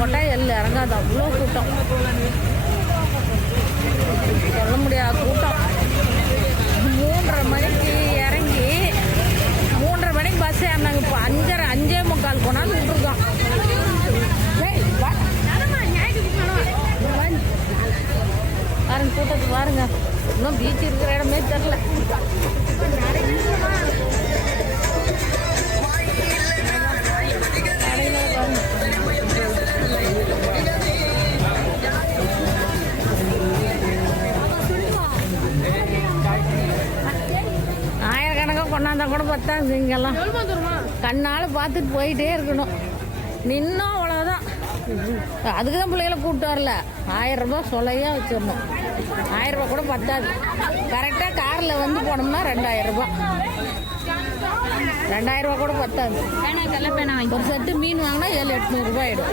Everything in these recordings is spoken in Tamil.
போட்டால் எள்ளு இறங்காது. அவ்வளோ கூட்டம். சொல்ல முடியாத கூட்டம். மூன்றரை மணிக்கு இறங்கி மூன்றரை மணிக்கு பஸ் ஏறினாங்க இப்போ அஞ்சரை அஞ்சே முக்கால் போனாலும் விட்டுருக்கோம் பாருங்க கூட்டத்துக்கு பாருங்க. இன்னும் பீச் இருக்கிற இடமே தெரில பத்தாது இங்கெல்லாம் கண்ணால் பார்த்துட்டு போயிட்டே இருக்கணும். நின்னும் அவ்வளோதான் அதுக்கு தான் பிள்ளைகளை கூப்பிட்டு வரல. ஆயிரம் ரூபாய் சொலையாக வச்சிடணும். ஆயிரம் ரூபாய் கூட பத்தாது. கரெக்டாக காரில் வந்து போனோம்னா ரெண்டாயிரம் ரூபாய். ரெண்டாயிரம் ரூபாய் கூட பத்தாது. ஒரு செட்டு மீன் வாங்கினா ஏழு எட்நூறுபா ஆயிடும்.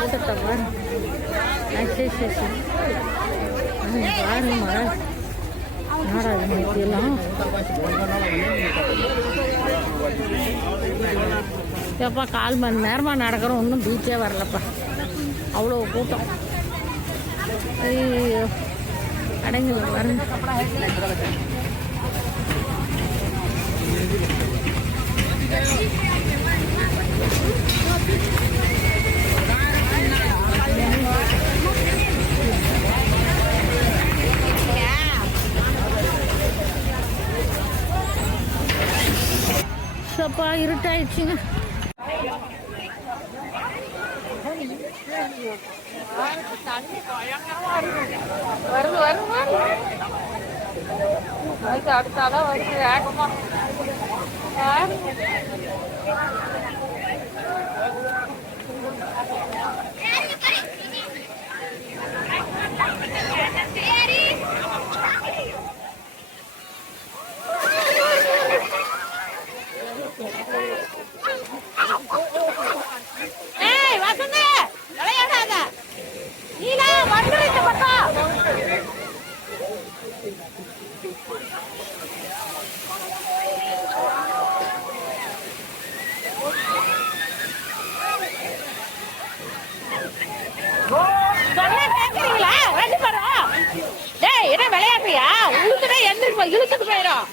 கூட்டத்தை பாரு. சரி சரி சரி. பாருங்க எப்பா கால் மணி நேரமாக நடக்கிறோம். ஒன்றும் பீச்சே வரலப்பா. அவ்வளோ கூட்டம். ஐயோ அடங்கி வர Thank you. அப்பா இருட்டாயிடுச்சுங்க. வருது வருது அடுத்தாதான் வருது வேகமா. சொன்னா கேக்குறீங்களா? ரெண்டு பேரும் டேய் என்ன விளையாடுறியா? உளுத்துனா எந்திரிப்பா இழுத்துட்டு போயிடும்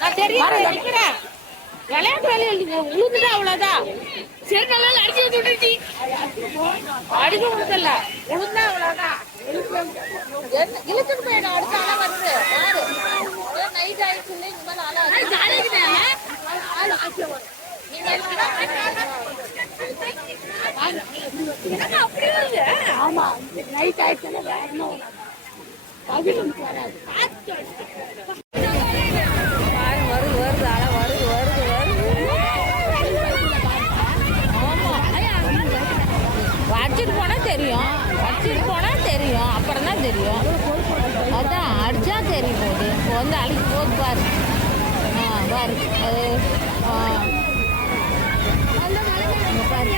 நான் தெரியும் நிக்கிறேன். விளையாட்டு வேலையில் உளுந்துட்டா அவ்வளவுதான். சரி நல்லா அடிச்சு அடிக்க முடியல. உளுந்தா அவ்வளவுதான். என்ன- இழுத்துட்டு போயிடும். அடுத்த ஆளா வருது யாரு? நைட் ஆயிடுச்சு இல்லை. இந்த மாதிரி ஆளா நீங்க ஆமா நைட் ஆயிடுச்சுன்னா வேகமா வருது வருது வருது வருது வருது வருது ஆமா வச்சுட்டு போனா தெரியும். வச்சுட்டு போனா தெரியும். அப்புறம் தான் தெரியும். அதான் அடிச்சா தெரியும் போது. இப்போ வந்து அழிச்சு போது பாரு. ஆ பாரு. அது பாரு.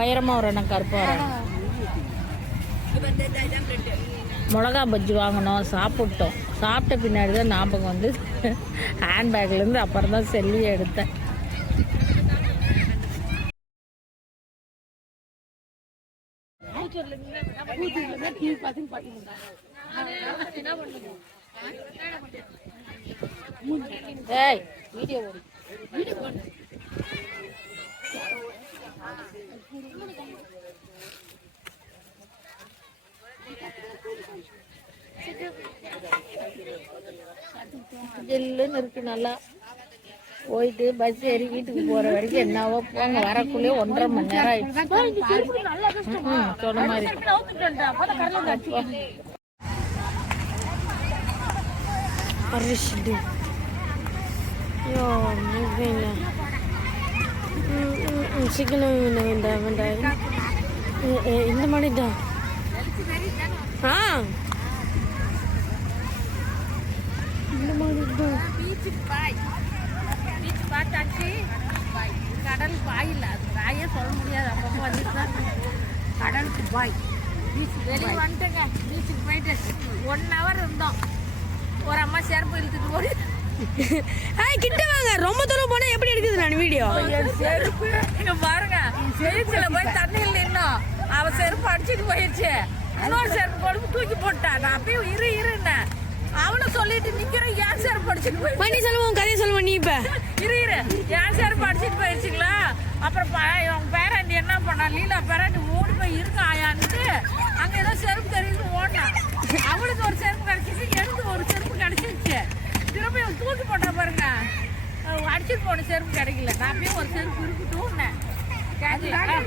உயரமாக ஒரு எண்ணம் கருப்பாக மிளகா பஜ்ஜி வாங்கினோம் சாப்பிட்டோம். சாப்பிட்ட பின்னாடி தான் ஞாபகம் வந்து ஹேண்ட்பேக்லேருந்து அப்புறம் தான் செல்லியை எடுத்தேன். ஏய் வீடியோ ஓடி. ஜில்லுன்னு இருக்கு நல்லா. போயிட்டு பஸ் ஏறி வீட்டுக்கு போற வரைக்கும் என்னவோ போங்க வரக்குள்ளே ஒன்றரை மணி நேரம் ஆயிடுச்சு. சொன்ன மாதிரி. ne böyle. சீக்கிரம் வேண்டாம் வேண்டாம் இந்த மாதிரி தான் ஆ இந்த மாதிரி தான் பீச்சுக்கு பாய் பீச் பார்த்தாச்சு பாய் கடல் பாய் இல்லை அது பாயே சொல்ல முடியாது அப்பப்போ வந்துட்டு தான் கடலுக்கு பாய் பீச் வெளியே வந்துட்டேங்க பீச்சுக்கு போயிட்டு ஒன் ஹவர் இருந்தோம் ஒரு அம்மா செருப்பு இழுத்துட்டு போய் ஹாய் கிட்ட வாங்க ரொம்ப தூரம் போனா எப்படி எடுக்குது நான் வீடியோ செருப்பு இங்க பாருங்க பீச்சில் போய் தண்ணியில் நின்னோம் அவ செருப்பு அடிச்சிட்டு போயிடுச்சு இன்னொரு செருப்பு கொண்டு தூக்கி போட்டா நான் அப்பயும் இரு இருன்னேன் அவனும் சொல்லிட்டு நிக்கிறேன் ஏன் செருப்பு அடிச்சிட்டு போய் மணி சொல்லுவோம் கதையை சொல்லுவோம் நீ இப்ப? இரு இரு. என் செருப்பு அடிச்சிட்டு போயிடுச்சுங்களா? அப்புறம் ப- இவன் பேரண்டி என்ன பண்ணா லீலா பேரண்டி ஓடி போய் இருக்கா ஆயான்ட்டு? அங்க ஏதோ செருப்பு தெரியுது ஓடினா. அவளுக்கு ஒரு செருப்பு கிடைச்சிச்சு எனக்கு ஒரு செருப்பு கிடைச்சிருச்சு திரும்ப இவன் தூக்கி போட்டா பாருங்க. அடிச்சிட்டு போன செருப்பு கிடைக்கல. நான் ஒரு செருப்பு இருக்குட்டும்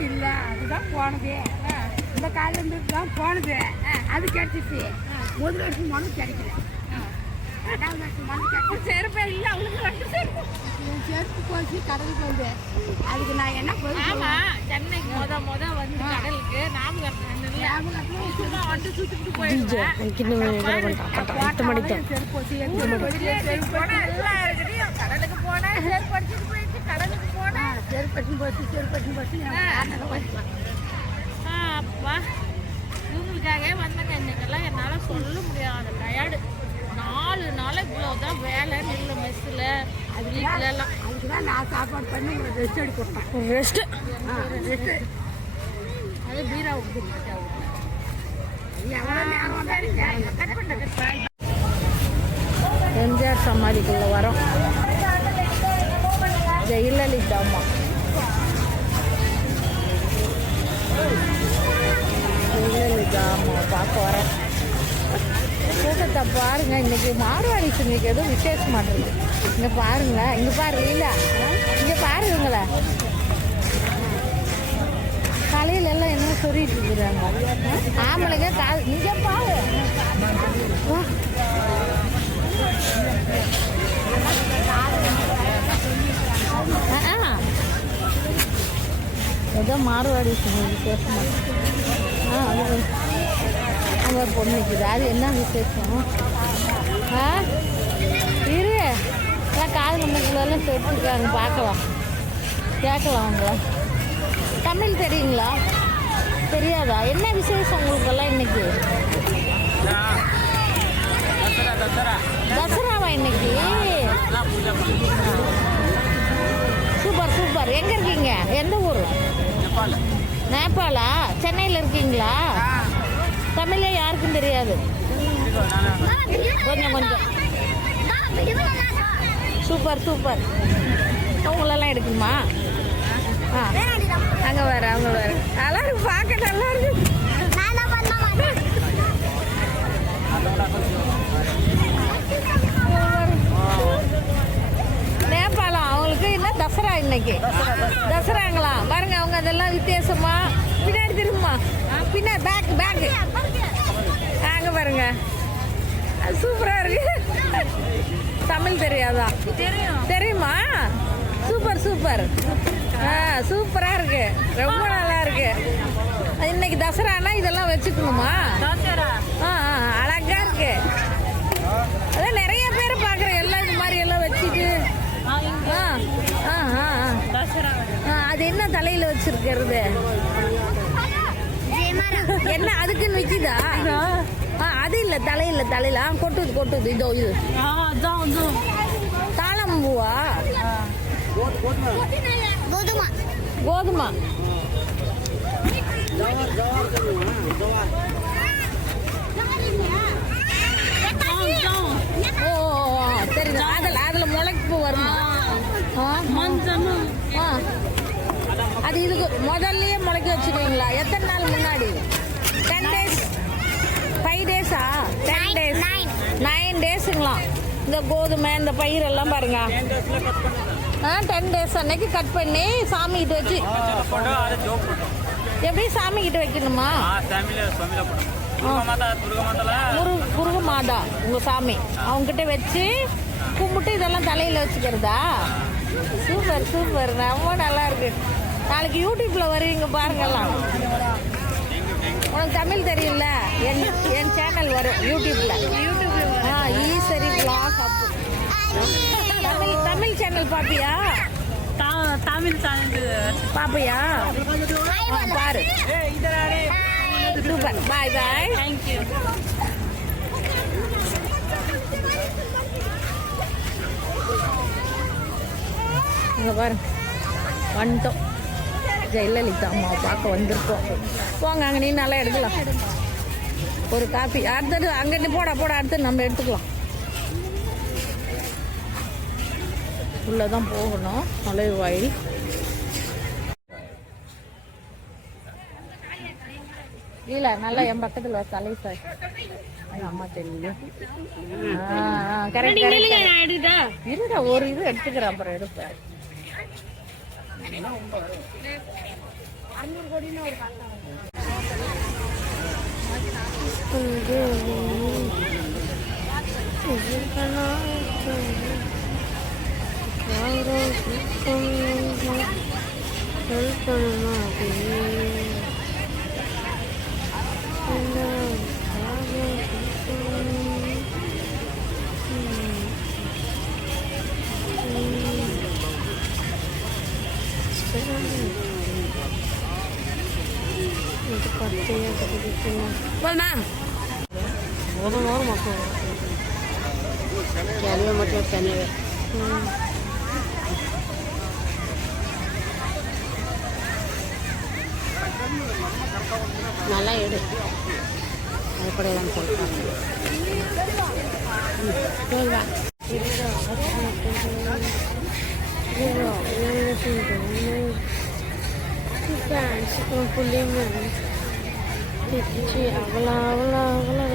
இல்ல அதுதான் போனது. இந்த காலில் இருந்து தான் போனது. அது கிடைச்சிச்சு. முதல் வருஷம் மனு கிடைக்கல ரெண்டாவது வருஷம் மனு கிடைக்கல செருப்பே இல்லை அவளுக்கு ரெண்டு செருப்பு என் செருப்பு போச்சு கடலுக்கு வந்து அதுக்கு நான் என்ன ஆமா சென்னைக்கு முத முத வந்து கடலுக்கு ஞாபகம் சும்மா வந்து சுத்திட்டு போயிடுவேன் எட்டு மணி தான். செருப்பு போச்சு செருப்பு போனா எல்லாம். கடலுக்கு போனா செருப்பு அடிச்சிட்டு போயிடுச்சு. கடலுக்கு போனா செருப்பு போச்சு செருப்பு பட்டு போச்சு அப்பா. இவங்களுக்காகவே வந்தேங்க. இன்னைக்கெல்லாம் என்னால் சொல்ல முடியாது டயர்டு. நாள் இவ்வளோதான் வேலை நில்ல மெஸ்ஸில் அது வீட்டில் எல்லாம். அதுக்கு தான் நான் சாப்பாடு பண்ணி உங்களுக்கு ரெஸ்ட் எடுக்க கொடுப்பேன் ரெஸ்ட் ரெஸ்ட் அது பீரா எம்ஜிஆர் சமாதிக்குள்ள வரோம். ஜெயலலிதா அம்மா கூட்டத்தை பாருங்க இன்னைக்கு மார்வாடி இன்னைக்கு எதுவும் விசேஷமா இருக்கு. இங்க பாருங்க இங்க பாரு இல்ல இங்க பாருங்கள தலையில எல்லாம் என்ன சொல்லிட்டு இருக்கிறாங்க? ஆம்பளைங்க கால் இங்க பாரு. ஆ. ஏதோ மாறுவாடி விசேஷமா ஆ அது அங்கே பொண்ணு அது என்ன விசேஷம்? ஆ? இரு. எல்லாம் காது மூக்குலெல்லாம் பார்க்கலாம். கேட்கலாம் அவங்கள. தமிழ் தெரியுங்களா? தெரியாதா? என்ன விசேஷம் உங்களுக்கெல்லாம் இன்னைக்கு? தசராவா இன்னைக்கு? Super super. எங்கே இருக்கீங்க? எந்த ஊர்? நேபாளா? சென்னையில் இருக்கீங்களா? தமிழே யாருக்கும் தெரியாது. கொஞ்சம் கொஞ்சம். Super super. அவங்களெல்லாம் எடுக்குமா? ஆ. அங்கே வேற அவங்க வேற நல்லா இருக்கு பார்க்க நல்லா இருக்கு நேபாளம் என்ன தசரா இன்னைக்கு. தசராங்களா பாருங்க அவங்க அதெல்லாம் வித்தியாசமா. பின்னாடி திரும்புமா? பின்னாடி பேக் பேக் அங்க பாருங்க. சூப்பரா இருக்கு. தமிழ் தெரியாதா? தெரியும்? Super super. ஆ சூப்பரா இருக்கு. ரொம்ப நல்லா இருக்கு. இன்னைக்கு தசரானா இதெல்லாம் வச்சுக்கணுமா? ஆ, அழகா இருக்கு. அது அது என்ன தலையில வச்சிருக்கிறது? என்ன அதுக்குன்னு விக்குதா? ஆ, அது இல்ல தலையில தலையில. ஆ, கொட்டுது கொட்டுது. இதோ இது. தாளம்பூவா? கோதுமா. ஓ ஓ, ஓ, தெரியுது. அதுல அதுல முளைப்பு வருமா. அது இதுக்கு முதல்லயே முளைக்க வச்சுருவீங்களா எத்தனை நாள் முன்னாடி? டென் டேஸ் ஃபைவ் டேஸா டென் டேஸ் நைன் டேஸுங்களா இந்த கோதுமை இந்த பயிர் எல்லாம் பாருங்க. ஆ டென் டேஸ் அன்னைக்கு கட் பண்ணி சாமி கிட்ட வச்சு எப்படி சாமி கிட்ட வைக்கணுமா? முரு முருக மாதா உங்க சாமி. அவங்ககிட்ட வச்சு கும்பிட்டு இதெல்லாம் தலையில வச்சுக்கிறதா? Super super. ரொம்ப நல்லா இருக்கு. நாளைக்கு யூடியூப்ல வருவீங்க பாருங்கலாம். உனக்கு தமிழ் தெரியல என் என் சேனல் வரும் யூடியூப்ல. ஆ ஈஸ்வரி பிளாக் தமிழ் தமிழ் சேனல் பாப்பியா? தமிழ் சேனல் பாப்பியா? பாரு. சூப்பர். பாய் பாய். தேங்க்யூ இங்கே பாரு. வந்துட்டோம். ஜெயலலிதா அம்மாவை பார்க்க வந்திருக்கோம். போங்க அங்கே நீ நல்லா எடுக்கலாம். ஒரு காப்பி அடுத்தது அங்கே போடா போடா அடுத்து நம்ம எடுத்துக்கலாம். உள்ளே தான் போகணும் நுழைவாயில் இல்லை நல்லா என் பக்கத்தில் வர தலை சார் அம்மா கரெக்ட் கரெக்ட் இருடா ஒரு இது எடுத்துக்கிறேன் அப்புறம் எடுப்பேன். 별별 બોલ મેમ ઓર ઓર મકો ચાલે મતલબ ચાલે நல்லா எடு அது கூட தான் சொல்லுவாங்க புள்ளிங்க பிச்சு அவளா அவளா அவளா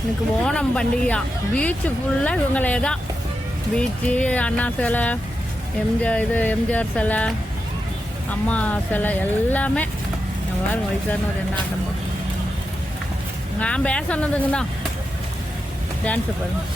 இன்னைக்கு ஓணம் பண்டிகையா? பீச்சு ஃபுல்லாக இவங்களே தான். பீச்சு அண்ணா சிலை எம்ஜிஆர் இது எம்ஜிஆர் சிலை அம்மா சிலை எல்லாமே. பாருங்க வயசான ஒரு என்ன ஆட்டம் போட்டு. நான் பேசணுதுங்க தான். டான்ஸை பாருங்கள்